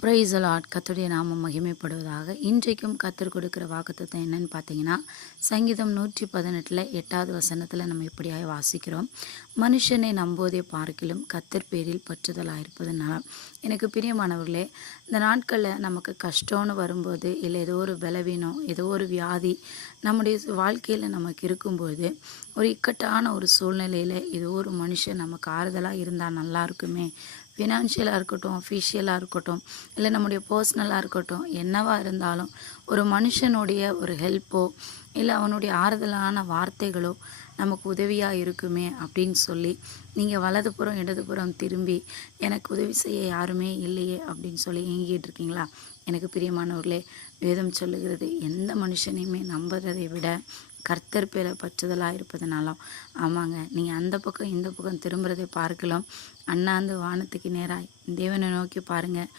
Praise the Lord. கர்த்தருடைய நாமம் மகிமைப்படுவதாக. இன்றைக்கும் கர்த்தர் கொடுக்கிற வாக்குத்தத்தம் என்னன்னு பார்த்தீங்கன்னா, சங்கீதம் 118 8வது வசனத்தில் நம்ம இப்படியாக வாசிக்கிறோம். மனுஷனை நம்போதே பார்க்கிலும் கர்த்தர் பேரில் பற்றுதலாக நலம். எனக்கு பிரியமானவர்களே, இந்த நாட்களில் நமக்கு கஷ்டம்னு வரும்போது, இல்லை ஏதோ ஒரு பலவீனம், ஏதோ ஒரு வியாதி நம்முடைய வாழ்க்கையில் நமக்கு இருக்கும்போது, ஒரு இக்கட்டான ஒரு சூழ்நிலையில் ஏதோ ஒரு மனுஷன் நமக்கு ஆறுதலாக இருந்தால் நல்லா இருக்குமே. ஃபினான்ஷியலாக இருக்கட்டும், அஃபிஷியலாக இருக்கட்டும், இல்லை நம்முடைய பர்சனலாக இருக்கட்டும், என்னவாக இருந்தாலும் ஒரு மனுஷனுடைய ஒரு ஹெல்ப்போ இல்லை அவனுடைய ஆறுதலான வார்த்தைகளோ நமக்கு உதவியாக இருக்குமே அப்படின்னு சொல்லி நீங்கள் வலதுபுறம் இடதுபுறம் திரும்பி எனக்கு உதவி செய்ய யாருமே இல்லையே அப்படின்னு சொல்லி ஏங்கிட்டு இருக்கீங்களா? எனக்கு பிரியமானவர்களே, வேதம் சொல்லுகிறது, எந்த மனுஷனையுமே நம்புறதை விட கர்த்தர் பேரை பற்றுதலாக இருப்பதுனாலும், ஆமாங்க, நீங்கள் அந்த பக்கம் இந்த பக்கம் திரும்புறதை பார்க்கலாம், அண்ணாந்து வானத்துக்கு நேராக தேவனை நோக்கி பாருங்கள்.